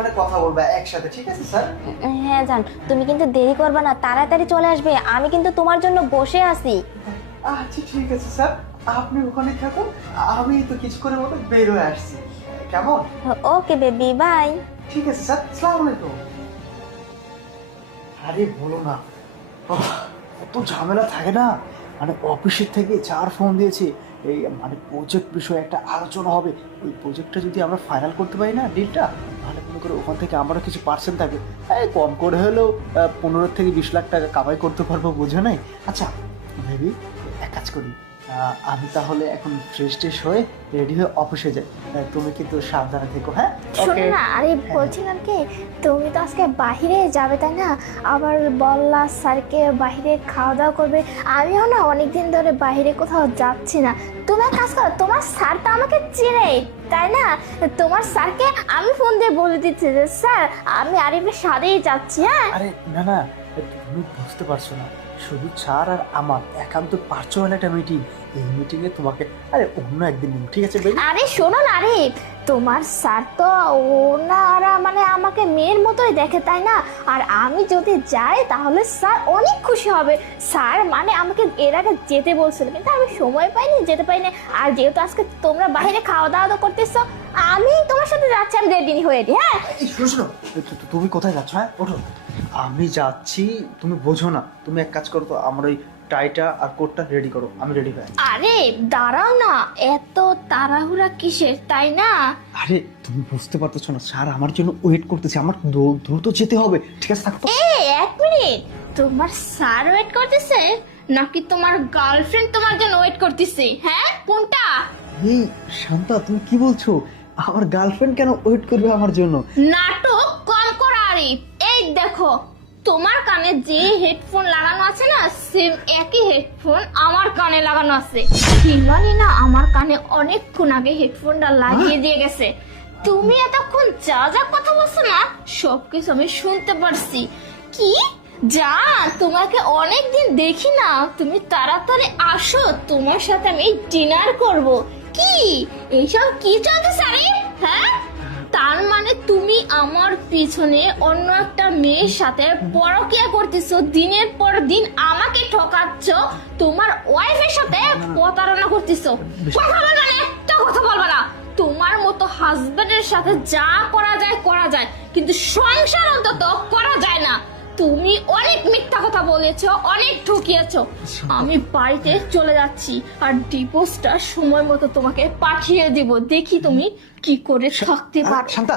মানে কথা বলব একসাথে ঠিক আছে স্যার? হ্যাঁ জান তুমি কিন্তু দেরি করবে না তাড়াতাড়ি চলে আসবে আমি কিন্তু তোমার জন্য বসে আছি। আচ্ছা ঠিক আছে স্যার আপনি ওখানে থাকুন আমি তো কিছু করে মতো বের হয়ে আসছি কেমন? Okay baby bye. ঠিক আছে স্যার আলাইকুম। আরে বলো না কত ঝামেলা থাকে না? মানে অফিসের থেকে চার ফোন দিয়েছে এই মানে প্রজেক্ট বিষয়ে একটা আলোচনা হবে ওই প্রজেক্টটা যদি আমরা ফাইনাল করতে পারি না ডিলটা মনে করো ওখান থেকে আমারও কিছু পার্সেন্ট থাকবে এই কম করে হলেও পনেরো থেকে বিশ লাখ টাকা কামাই করতে পারব, বোঝে নাই? আচ্ছা ভেবি, এক কাজ করি। আমি তাহলে এখন ফ্রেশ ট্রেশ হয়ে রেডি হয়ে অফিসে যাই। তুমি কিন্তু সাবধানে থেকো হ্যাঁ? শোনো না আরে বলছিলাম কি তুমি তো আজকে বাহিরে যাবে তাই না? আবার বললা স্যারকে বাহিরে খাওয়া দাওয়া করবে। আমিও না অনেকদিন ধরে বাইরে কোথাও যাচ্ছি না। তুমি এক কাজ করো তোমার স্যার তো আমাকে চিনে তাই না? তোমার স্যারকে আমি ফোন দিয়ে বলে দিচ্ছি যে স্যার আমি আরিফের সাথেই যাচ্ছি হ্যাঁ? আরে না না তুমি বুঝতে পারছ না। শুধু ছাড় আর আমার। একান্ত পার্সোনাল একটা মিটিং এই মিটিংয়ে তোমাকে আরে অন্য একদিন ঠিক আছে বেবি আরে শোনো না রে। তোমার স্যার তো ওনারা মানে আমাকে মেয়ের মতোই দেখে তাই না? আর আমি যদি যাই তাহলে স্যার অনেক খুশি হবে। স্যার মানে আমাকে এর আগে যেতে বলছিল কিন্তু আমি সময় পাইনি যেতে পাইনি। আর যেহেতু আজকে তোমরা বাইরে খাওয়া দাওয়া তো করতেছো আমি তোমার সাথে যাচ্ছি আমি রেডি হয়ে রেডি হ্যাঁ? শোনো তুমি কোথায় যাচ্ছ হ্যাঁ? ওঠো। আমি যাচ্ছি তুমি বোঝো না। তুমি এক কাজ করো তো আমার ওই টাইটা আর কোটটা রেডি করো। আমি রেডি হয়ে আরে দাঁড়াও না। এত তাড়াহুড়া কিসের তাই না? আরে তুমি বুঝতে পারতেছো না স্যার আমার জন্য ওয়েট করতেছে। আমার দ্রু- দ্রুত যেতে হবে। ঠিক আছে থাকো এ এক মিনিট। তোমার স্যার ওয়েট করতেছে নাকি তোমার গার্লফ্রেন্ড তোমার জন্য ওয়েট করতেছে? হ্যাঁ কোনটা? এই শান্তা তুমি কি বলছো? আমার গার্লফ্রেন্ড কেন ওয়েট করবে আমার জন্য? নাটক কম করো আরিফ। এই দেখো, তোমার কানে যে হেডফোন লাগানো আছে না সেম একই হেডফোন আমার কানে লাগানো আছে। হিমানি না, আমার কানে অনেকক্ষণ আগে হেডফোনটা লাগিয়ে দিয়ে গেছে। তুমি এতক্ষণ যা যা কথা বলছো না, সবকিছু আমি শুনতে পারছি। কি? যা, তোমাকে অনেকদিন দেখি না। তুমি তাড়াতাড়ি আসো, তোমার সাথে আমি ডিনার করব। কি? এইসব কি চলতেছে আরিফ হ্যাঁ? তার মানে তুমি আমার পিছনে অন্য একটা মেয়ের সাথে পরকিয়া করতেছো দিনের পর দিন আমাকে ঠকাচ্ছ তোমার ওয়াইফের সাথে প্রতারণা করতেছো। কথা বলবা না তো কথা বলবা না। তোমার মতো হাজবেন্ডের সাথে যা করা যায় করা যায় কিন্তু সংসার অন্তত করা যায় না। তুমি অনেক মিথ্যা বলেছ অনেক ঠকিয়েছো। আমি বাড়িতে চলে যাচ্ছি আর ডিভোর্সটা সময় মতো তোমাকে পাঠিয়ে দিব। দেখি তুমি কি করে থাকতে পারো। শান্তা